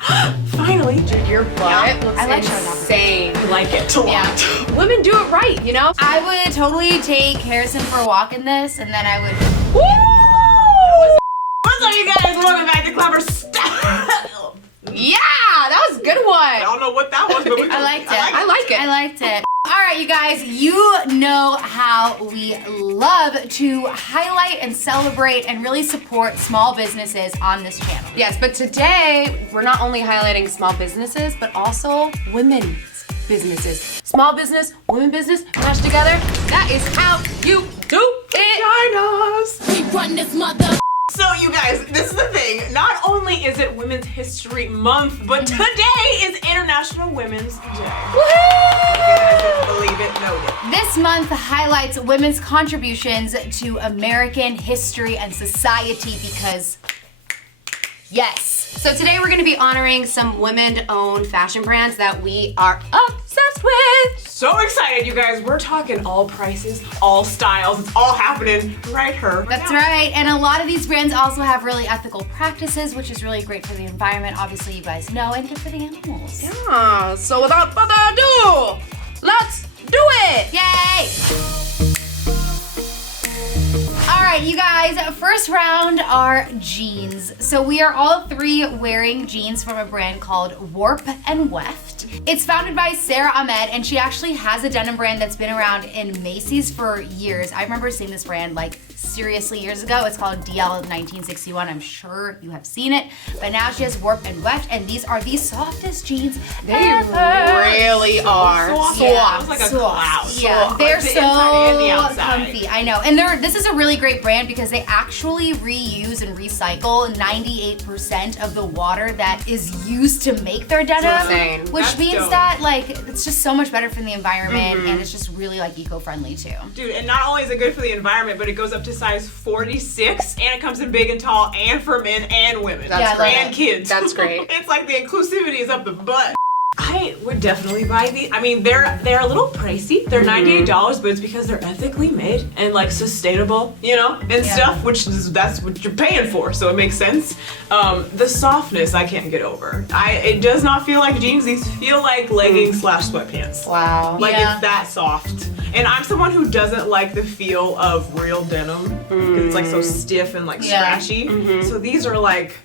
Finally. Dude, your butt looks I like insane. I like it a lot. Yeah. Women do it right, you know? I would totally take Harrison for a walk in this, and then I would. Woo! What's up, you guys? Welcome back to Clevver Style. Yeah, that was a good one. I don't know what that was, but I liked it. I like it. I liked it. All right, you guys, you know how we love to highlight and celebrate and really support small businesses on this channel. Yes, but today we're not only highlighting small businesses, but also women's businesses. Small business, women business, mashed together. That is how you do it. Vaginas. We run this mother. So you guys, this is the thing. Not only is it Women's History Month, but today is International Women's Day. Woohoo! Believe it, know it. This month highlights women's contributions to American history and society because, yes. So today we're gonna be honoring some women-owned fashion brands that we are obsessed with. So excited, you guys. We're talking all prices, all styles. It's all happening right here. That's right, and a lot of these brands also have really ethical practices, which is really great for the environment, obviously you guys know, and good for the animals. Yeah, so without further ado, let's do it! Yay! All right, you guys, first round are jeans. So we are all three wearing jeans from a brand called Warp and Weft. It's founded by Sarah Ahmed, and she actually has a denim brand that's been around in Macy's for years. I remember seeing this brand like seriously years ago. It's called DL 1961. I'm sure you have seen it, but now she has Warp and Weft, and these are the softest jeans They ever. really are. Soft. Yeah, It's like a soft. cloud. Yeah, Soft. they're Like the inside and the so outside. comfy. I know, and this is a really great brand because they actually reuse and recycle 98% of the water that is used to make their denim, insane. which That's means dope. that like it's just so much better for the environment, and it's just really like eco-friendly too. Dude, and not only is it good for the environment, but it goes up to size 46, and it comes in big and tall, and for men and women. That's Yeah, I love and it. kids. That's great. It's like the inclusivity is up the butt. I would definitely buy these. I mean, they're a little pricey. They're $98, but it's because they're ethically made and like sustainable, you know, and stuff. That's what you're paying for, so it makes sense. The softness I can't get over. It does not feel like jeans. These feel like leggings / sweatpants. Wow. Like Yeah. it's that soft. And I'm someone who doesn't like the feel of real denim because it's like so stiff and like Yeah. scratchy. So these are like,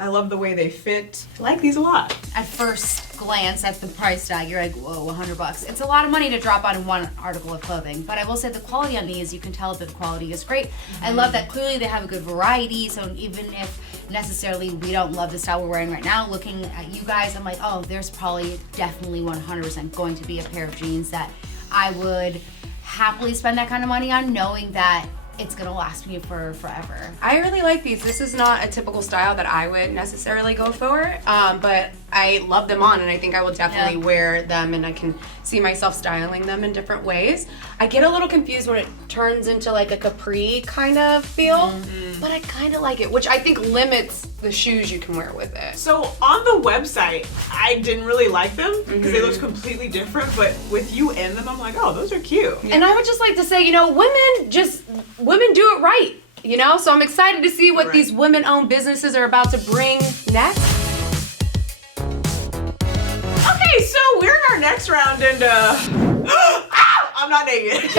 I love the way they fit. I like these a lot. At first glance at the price tag, you're like, whoa, $100. It's a lot of money to drop on one article of clothing, but I will say the quality on these, you can tell that the quality is great. I love that clearly they have a good variety, so even if necessarily we don't love the style we're wearing right now, looking at you guys, I'm like, oh, there's probably definitely 100% going to be a pair of jeans that I would happily spend that kind of money on, knowing that it's gonna last me for forever. I really like these. This is not a typical style that I would necessarily go for, but I love them on, and I think I will definitely wear them, and I can see myself styling them in different ways. I get a little confused when it turns into like a capri kind of feel, but I kind of like it, which I think limits the shoes you can wear with it. So on the website, I didn't really like them because they looked completely different, but with you in them, I'm like, oh, those are cute. And I would just like to say, you know, women do it right, you know? So I'm excited to see what Right. these women-owned businesses are about to bring next. Okay, so we're in our next round and ow, I'm not naked.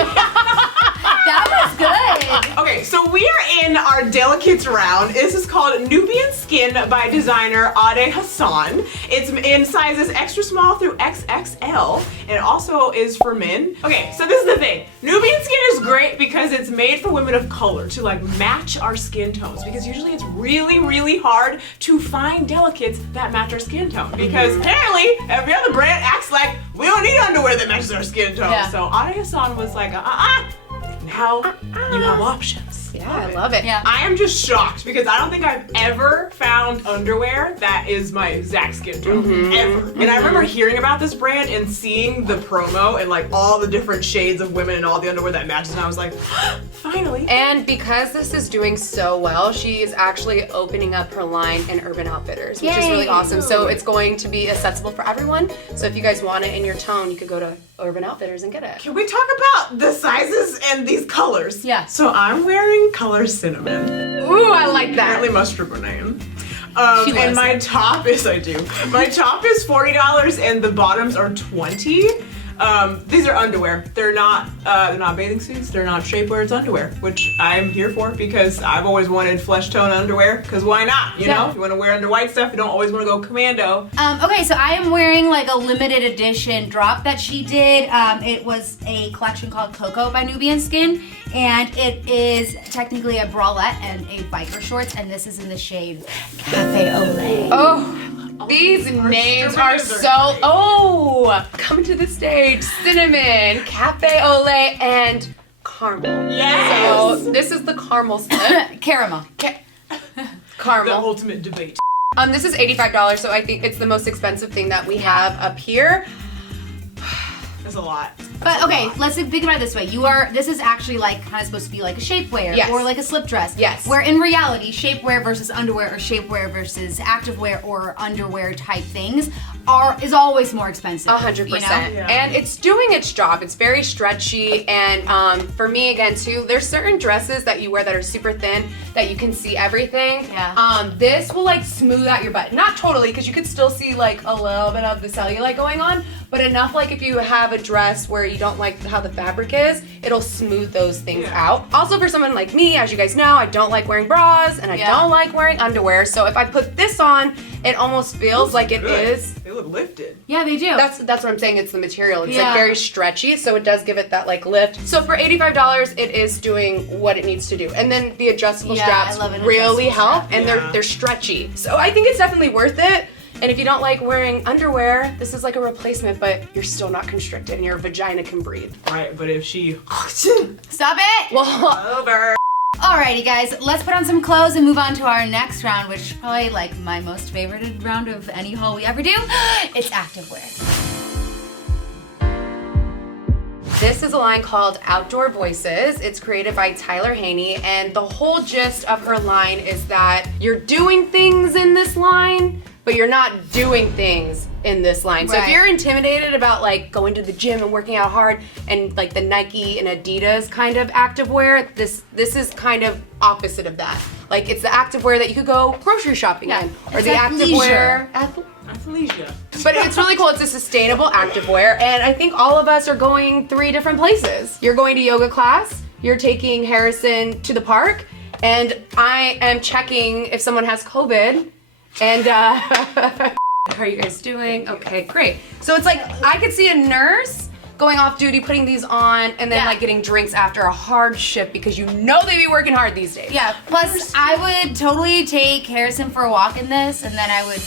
That was good. Okay, so we are in our delicates round. This is called Nubian Skin by designer Ade Hassan. It's in sizes extra small through XXL, and it also is for men. Okay, so this is the thing. Nubian Skin is great because it's made for women of color to like match our skin tones, because usually it's really, really hard to find delicates that match our skin tone, because apparently every other brand acts like we don't need underwear that matches our skin tone. Yeah. So Ade Hassan was like, now you have options. Yeah, I love it. Yeah. I am just shocked because I don't think I've ever found underwear that is my exact skin tone, ever. And I remember hearing about this brand and seeing the promo and like all the different shades of women and all the underwear that matches, and I was like, finally. And because this is doing so well, she is actually opening up her line in Urban Outfitters, which is really Yay. awesome. So it's going to be accessible for everyone. So if you guys want it in your tone, you could go to Urban Outfitters and get it. Can we talk about the sizes and these colors? Yeah. So I'm wearing color cinnamon. Ooh, I like that. Apparently mustard name. And my top is, my top is $40 and the bottoms are $20. These are underwear. They're not bathing suits. They're not shapewear. It's underwear, which I'm here for because I've always wanted flesh tone underwear. Because why not? You know, if you want to wear under white stuff, you don't always want to go commando. Okay, so I am wearing like a limited edition drop that she did. It was a collection called Coco by Nubian Skin, and it is technically a bralette and a biker shorts, and this is in the shade Cafe Au Lait. Oh. These names are so, coming to the stage, cinnamon, cafe au lait, and caramel. Yes! So this is the caramel slip. Caramel. Caramel. The ultimate debate. This is $85, so I think it's the most expensive thing that we have up here. That's a lot. But okay, let's think about it this way. This is actually like kind of supposed to be like a shapewear or like a slip dress. Yes. Where in reality, shapewear versus underwear or shapewear versus activewear or underwear type things is always more expensive. 100%. You know? And it's doing its job. It's very stretchy. And for me, again, too, there's certain dresses that you wear that are super thin that you can see everything. Yeah. This will like smooth out your butt. Not totally, because you could still see like a little bit of the cellulite going on, but enough like if you have a dress where you don't like how the fabric is, it'll smooth those things out. Also for someone like me, as you guys know, I don't like wearing bras and I don't like wearing underwear. So if I put this on, it almost feels like it is. They look lifted. Yeah, they do. That's what I'm saying. It's the material. It's like very stretchy, so it does give it that like lift. So for $85, it is doing what it needs to do. And then the adjustable straps really help, and they're stretchy. So I think it's definitely worth it. And if you don't like wearing underwear, this is like a replacement, but you're still not constricted and your vagina can breathe. Right, but if she Stop it! Well, over. Alrighty guys, let's put on some clothes and move on to our next round, which is probably like my most favorited round of any haul we ever do. It's activewear. this is a line called Outdoor Voices. It's created by Tyler Haney, and the whole gist of her line is that you're doing things in this line, but you're not doing things in this line. So if you're intimidated about like going to the gym and working out hard and like the Nike and Adidas kind of activewear, this is kind of opposite of that. Like it's the activewear that you could go grocery shopping in, or the activewear. Athleisure. But it's really cool. It's a sustainable activewear, and I think all of us are going 3 different places. You're going to yoga class, you're taking Harrison to the park, and I am checking if someone has COVID. And how are you guys doing? Okay, great. So it's like I could see a nurse going off duty, putting these on, and then like getting drinks after a hard shift because you know they be working hard these days. Yeah. Plus, I would totally take Harrison for a walk in this, and then I would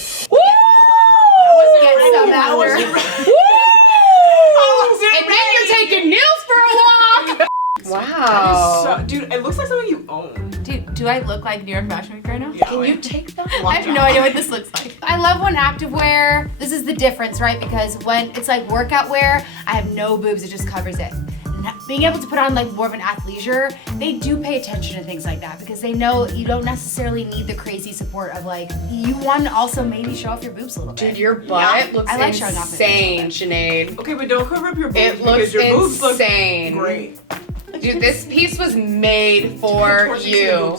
get some after. And then you're taking Niels for a walk. Wow. Dude, it looks like something you own. Dude, do I look like New York Fashion Week right now? Yeah, Can you take them? I have no idea what this looks like. I love when activewear, this is the difference, right? Because when it's like workout wear, I have no boobs, it just covers it. Being able to put on like more of an athleisure, they do pay attention to things like that because they know you don't necessarily need the crazy support of like, you want to also maybe show off your boobs a little bit. Dude, your butt looks I like showing off insane, Sinead. Okay, but don't cover up your boobs It because looks your boobs look insane. great. Dude, this piece was made for you.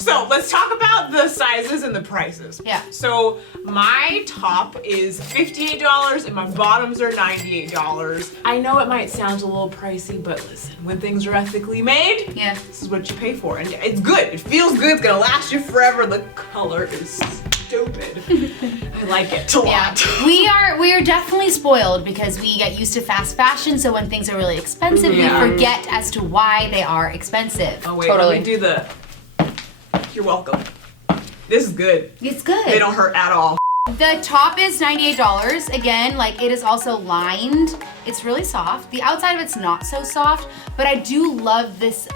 So let's talk about the sizes and the prices. Yeah. So my top is $58 and my bottoms are $98. I know it might sound a little pricey, but listen, when things are ethically made, this is what you pay for. And it's good. It feels good. It's gonna last you forever. The color is stupid. I like it a lot. We are definitely spoiled because we get used to fast fashion, so when things are really expensive, we forget as to why they are expensive. Oh wait, let me do the... You're welcome. This is good. It's good. They don't hurt at all. The top is $98. Again, like it is also lined. It's really soft. The outside of it's not so soft, but I do love this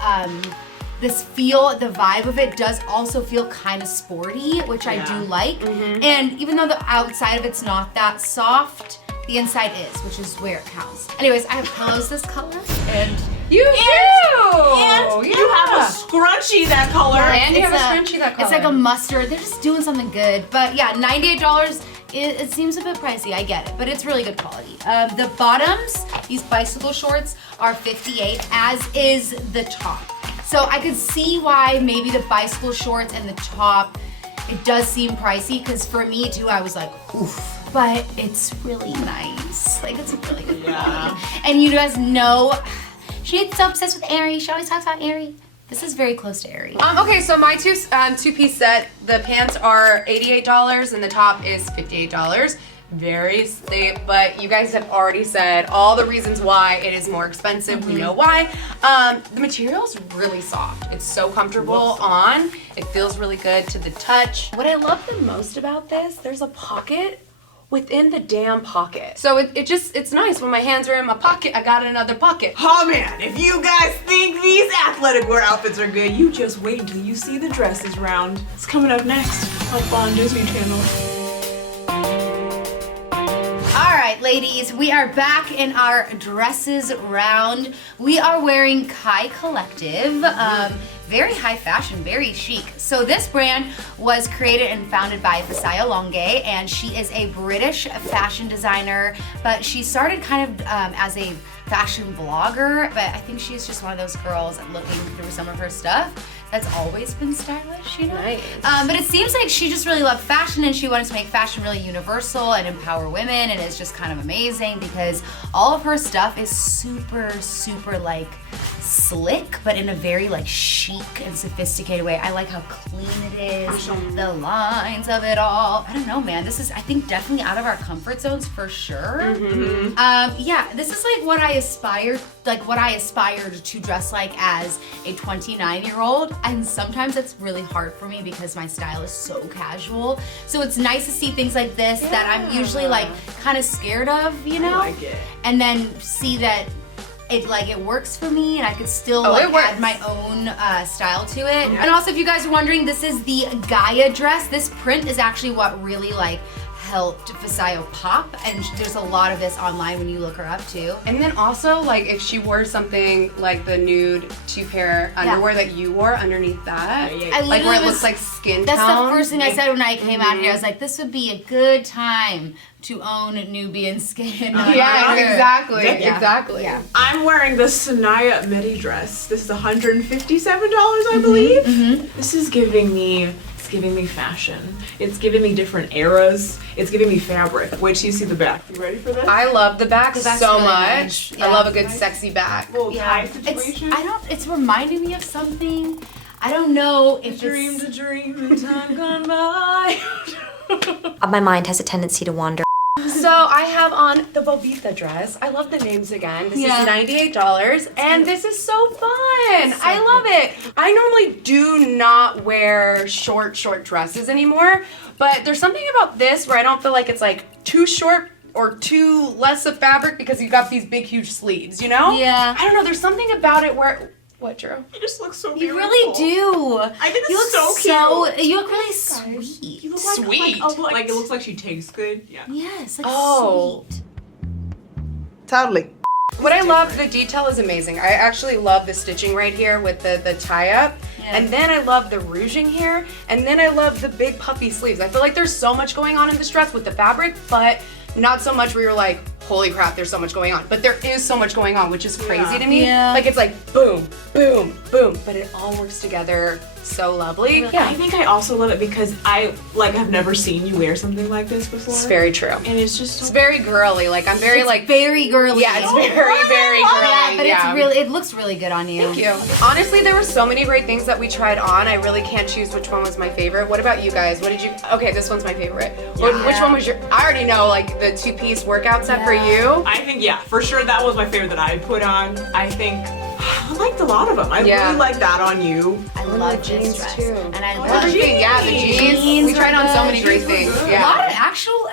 this feel. The vibe of it does also feel kind of sporty, which I do like. And even though the outside of it's not that soft, the inside is, which is where it counts. Anyways, I have pillows this color, and you have a scrunchie that color. And you have a scrunchie that color. It's like a mustard. They're just doing something good. But yeah, $98. It seems a bit pricey. I get it, but it's really good quality. The bottoms, these bicycle shorts, are $58, as is the top. So I could see why maybe the bicycle shorts and the top it does seem pricey, because for me too, I was like, oof. But it's really nice. Like, it's a really good quality. And you guys know, she's so obsessed with Aerie. She always talks about Aerie. This is very close to Aerie. Okay, so my two-piece set, the pants are $88 and the top is $58. Very steep, but you guys have already said all the reasons why it is more expensive. We know why. The material's really soft. It's so comfortable on. It feels really good to the touch. What I love the most about this, there's a pocket within the damn pocket. So it's nice when my hands are in my pocket, I got another pocket. Oh man, if you guys think these athletic wear outfits are good, you just wait until you see the dresses round. It's coming up next up on Disney Channel. All right, ladies, we are back in our dresses round. We are wearing Kai Collective. Very high fashion, very chic. So this brand was created and founded by Fasaya Longe, and she is a British fashion designer, but she started kind of as a fashion blogger, but I think she's just one of those girls looking through some of her stuff that's always been stylish, you know? Nice. But it seems like she just really loved fashion, and she wanted to make fashion really universal and empower women, and it's just kind of amazing because all of her stuff is super, super like slick, but in a very like chic and sophisticated way. I like how clean it is, the lines of it all. I don't know, man. This is, I think, definitely out of our comfort zones for sure. Yeah, this is like what I aspired to dress like as a 29-year-old, and sometimes it's really hard for me because my style is so casual. So it's nice to see things like this that I'm usually like kind of scared of, you know? I like it. And then see that it works for me, and I could still add my own style to it. And also, if you guys are wondering, this is the Gaia dress. This print is actually what really like helped Fasaya pop, and there's a lot of this online when you look her up too. And then also, like, if she wore something like the nude two-pair underwear that you wore underneath that, like where it looks like skin tone. That's the first thing I said when I came out here. I was like, this would be a good time to own Nubian Skin. Yeah, exactly. Exactly. Yeah. I'm wearing the Sinead midi dress. This is $157, I believe. This is giving me fashion. It's giving me different eras. It's giving me fabric. Wait till you see the back. You ready for this? I love the back so really much. nice. I love a good sexy back. Little tie situation. It's reminding me of something. I don't know if Dream to dream in time gone by. My mind has a tendency to wander. So I have on the Bobita dress. I love the names again. This is $98, and this is so fun. I love it. I normally do not wear short dresses anymore, but there's something about this where I don't feel like it's like too short or too less of fabric because you've got these big, huge sleeves, you know? Yeah. I don't know. There's something about it where... What, Drew? You just look so You beautiful. really do. I think You it's look so cute. You look really sweet. You look Sweet. like it looks like she tastes good. Yeah. Yes, like sweet. Totally. What I love, the detail is amazing. I actually love the stitching right here with the tie-up. Yeah. And then I love the ruching here. And then I love the big puffy sleeves. I feel like there's so much going on in this dress with the fabric, but not so much where you're like, holy crap, there's so much going on. But there is so much going on, which is crazy to me. Yeah. Like, it's like boom, boom, boom, but it all works together so lovely. Yeah, I think I also love it because I have never seen you wear something like this before. It's very true. And it's just It's very girly. Like, I'm very like... very girly. Yeah, it's very, very girly. Yeah, but it's really, it looks really good on you. Thank you. Honestly, there were so many great things that we tried on. I really can't choose which one was my favorite. What about you guys? What did you... Okay, this one's my favorite. Which one was your... I already know, like, the two-piece workout set for you. I think, yeah, for sure that was my favorite that I put on. I think... I liked a lot of them. I really like that on you. I love the jeans this dress. too. And I love Everything, yeah, the jeans. We tried on so many great things. a Yeah. lot of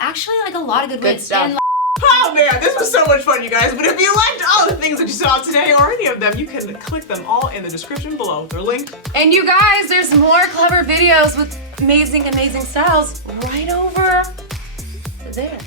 actually like a lot of good wigs. stuff. And, Oh man, this was so much fun, you guys. But if you liked all the things that you saw today or any of them, you can click them all in the description below. They're linked. And you guys, there's more clever videos with amazing, amazing styles right over there.